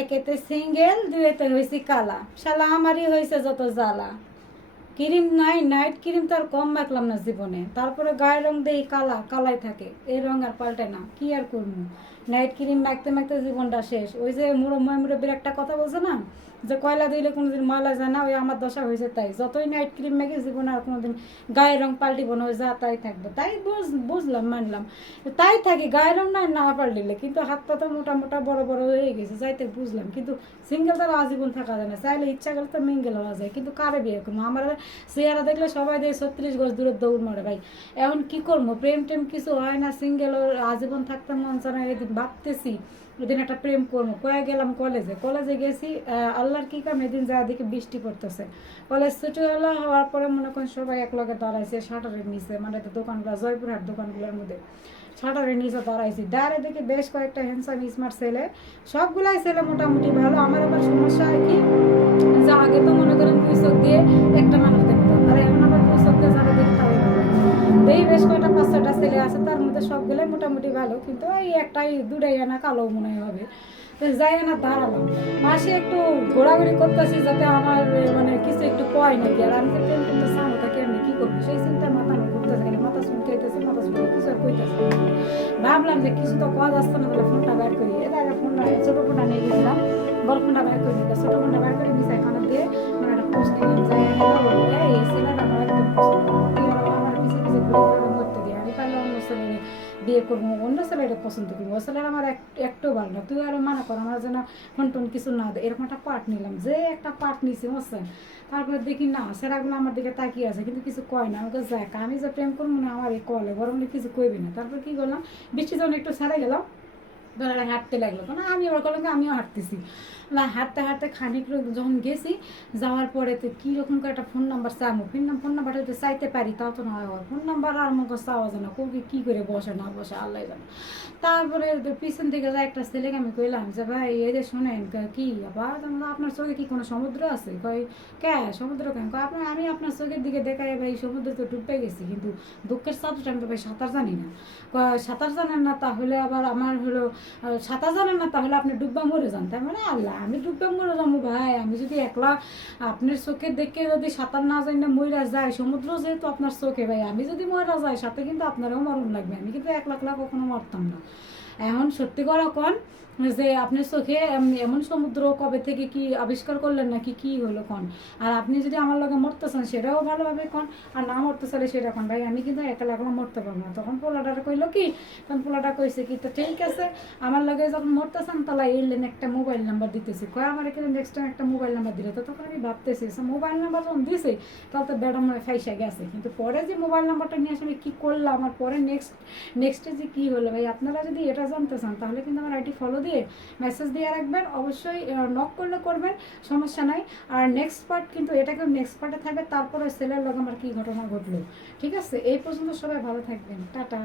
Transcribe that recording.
একেতে single, দুয়েতে হয়েছি কালা, শালা আমারই হয়েছে যত জ্বালা। ক্রিম নাই, নাইট ক্রিম তো আর কম মাখলাম না জীবনে, তারপরে গায়ের রং দেই কালা, কালাই থাকে, এই রং আর পাল্টে না, কি আর করবো। নাইট ক্রিম মাখতে মাখতে জীবনটা শেষ। ওই যে মুরব্বীর একটা কথা বলছে না, যে কয়লা দিলে কোনোদিন ময়লা যায় না, ওই আমার দশা হয়েছে তাই। যতই নাইট ক্রিম মেখে জীবনে আর কোনোদিন গায়ের রং পাল্টিব না, ওই যা তাই থাকবে। তাই বুঝলাম, মানলাম, তাই থাকি, গায়ের রং না পাল্টিলে, কিন্তু হাত পাতা মোটা মোটা বড় বড় হয়ে গেছে, যাইতে বুঝলাম। কিন্তু সিঙ্গেল তারা আজীবন থাকা যায় না, চাইলে ইচ্ছা করলে তো মিঙ্গেল হওয়া যায়, কিন্তু কারে বিয়ে করবো? আমার চেহারা দেখলে সবাই দেয় 36 গজ দূরে দৌড় মারে ভাই। এখন কি করবো, প্রেম টেম কিছু হয় না, সিঙ্গেল আজীবন থাকতে মন চায় না। এদিন ভাবতেছি এদিন একটা প্রেম করবো, কয়ে গেলাম কলেজে গেছি, আল্লাহর কি কাম, এদিন যা দেখি বৃষ্টি পড়তেছে। কলেজ ছুটি হওয়ার পরে মনে করেন সবাই এক লগে দাঁড়াইছে শাটারের নিচে, মানে দোকানগুলো জয়পুরহাট দোকানগুলোর মধ্যে শাটারের নিচে দাঁড়াইছি, দাঁড়িয়ে দেখি বেশ কয়েকটা হ্যান্ডসাম স্মার্ট ছেলে, সবগুলাই ছেলে মোটামুটি ভালো। আমার আবার সমস্যা হয় কি, যা আগে তো মনে করেন 2 চোখ দিয়ে একটা মানুষ দেখতাম, আর এখন আবার 2 চোখ দিয়ে যারা দেখি তাই এই বেশ কয়টা 5-6টা ছেলে আছে, তার মধ্যে সবগুলোই মোটামুটি ভালো, কিন্তু এই একটাই দুটাই আনা কালো মনে হবে। তো যাই না দাঁড়ালাম, পাশে একটু ঘোরাঘুরি করতেছি যাতে আমার মানে কিছু একটু কয় নাকি, আর আমি কিন্তু সামনে থাকি, আমি কি করবো সেই চিন্তা মাথা আমার ঘুরতেছে, মাথা শুনতেছে, মাথা শুনতে কিছু আর কইতেছে। ভাবলাম যে কিছু তো কাজ আসতে না, তাহলে ফোনটা বের করি। এটা ফোনটা ছোটো ফোনটা নিয়ে গেছিলাম, বড় ফোনটা বের করে নিতে, ছোটো ফোনটা বের করে মিশাই খানা দিয়ে মানে একটা পোস্ট নিলাম যে এই ছেলেটা আমার একদম পছন্দ, আমার পিছিয়ে পিছিয়ে ঘুরে করতে দিয়ে আমি পারলে অন্য ছেলে বিয়ে করবো, অন্য ছেলেটা পছন্দ করবো, ওই ছেলের আমার একটু ভালো না, তুই আরো মানা কর আমার যেন ফোন টোন কিছু না দেয়। এরকম একটা পার্ট নিলাম, যে একটা পার্ট নিছি বুঝছেন। তারপরে দেখি না সেরাগুলো আমার দিকে তাকিয়ে আছে, কিন্তু কিছু কয় না। আমাকে যাক, আমি যে প্রেম করবো না আমার এই কলে বরং কিছু কইবি না। তারপর কি করলাম, বৃষ্টি যখন একটু ছাড়া গেলাম, ধরে হাঁটতে লাগলো, না আমি আবার করলাম আমিও হাঁটতেছি না, হাঁটতে হাঁটতে খানিক যখন গেছি, যাওয়ার পরে তো কীরকম করে একটা ফোন নাম্বার চামো, ফোন নাম্বারটা যদি চাইতে পারি তাও তো না হয়, ফোন নাম্বার আর আমাকে চাওয়া যায় না, কবি কী করে বসে না বসে আল্লাহ জানে। তারপরে পিছন থেকে যা একটা ছেলেকে আমি কইলাম যে ভাই এই যে শোনেন, কি আবার আপনার চোখে কি কোনো সমুদ্র আছে? কয় কে সমুদ্র কেন? আপনার আমি আপনার চোখের দিকে দেখাই ভাই সমুদ্র তো ডুবে গেছি, কিন্তু দুঃখের সাথে আমি তো ভাই সাঁতার জানি না। সাঁতার জানেন না তাহলে আবার আমার হলো সাঁতার জানেন না তাহলে আপনি ডুববা মরে যান, তার মানে আল্লাহ আমি ডুববা মরে যাবো ভাই? আমি যদি একলা আপনার চোখে দেখে যদি সাঁতার না যাই না মইরা যায়, সমুদ্র যেহেতু আপনার চোখে ভাই, আমি যদি মরা যাই সাথে কিন্তু আপনারও মরণ লাগবে, আমি কিন্তু একলা কখনো মরতাম না। এখন সত্যি করে কন যে আপনার চোখে এমন সমুদ্র কবে থেকে কি আবিষ্কার করলেন নাকি, কি হলো কন? আর আপনি যদি আমার লগে মরতে চান সেটাও ভালোভাবে কন, আর না মরতে চাইলে সেটা কন। ভাই আমি কিন্তু একলা মরতে পারবো না। তখন পোলাটার কইলো কি, তখন পোলাটা কইছে কি, তো ঠিক আছে আমার লগে যখন মরতে চান তাহলে এলেন একটা মোবাইল নাম্বার দিতেছি, কয় আমার এখানে নেক্সট টাইম একটা মোবাইল নাম্বার দিলে। তো তখন আমি ভাবতেছি মোবাইল নাম্বার যখন দিছে তাহলে তো বেড়া মনে ফাইসা গেছে, কিন্তু পরে যে মোবাইল নাম্বারটা নিয়ে আসে আমি কী করলাম, আমার পরে নেক্সটে যে কী হলো ভাই, আপনারা যদি এটা জানতে চান তাহলে কিন্তু আমার আইটি ফলো দিয়ে মেসেজ দিয়ে রাখবেন, অবশ্যই নক করলে করবেন, সমস্যা নাই। আর নেক্সট পার্ট কিন্তু এটাকেও নেক্সট পার্টে থাকবে, তারপরে সেলের লগে আমার কী ঘটনা ঘটলো। ঠিক আছে, এই পর্যন্ত সবাই ভালো থাকবেন, টাটা।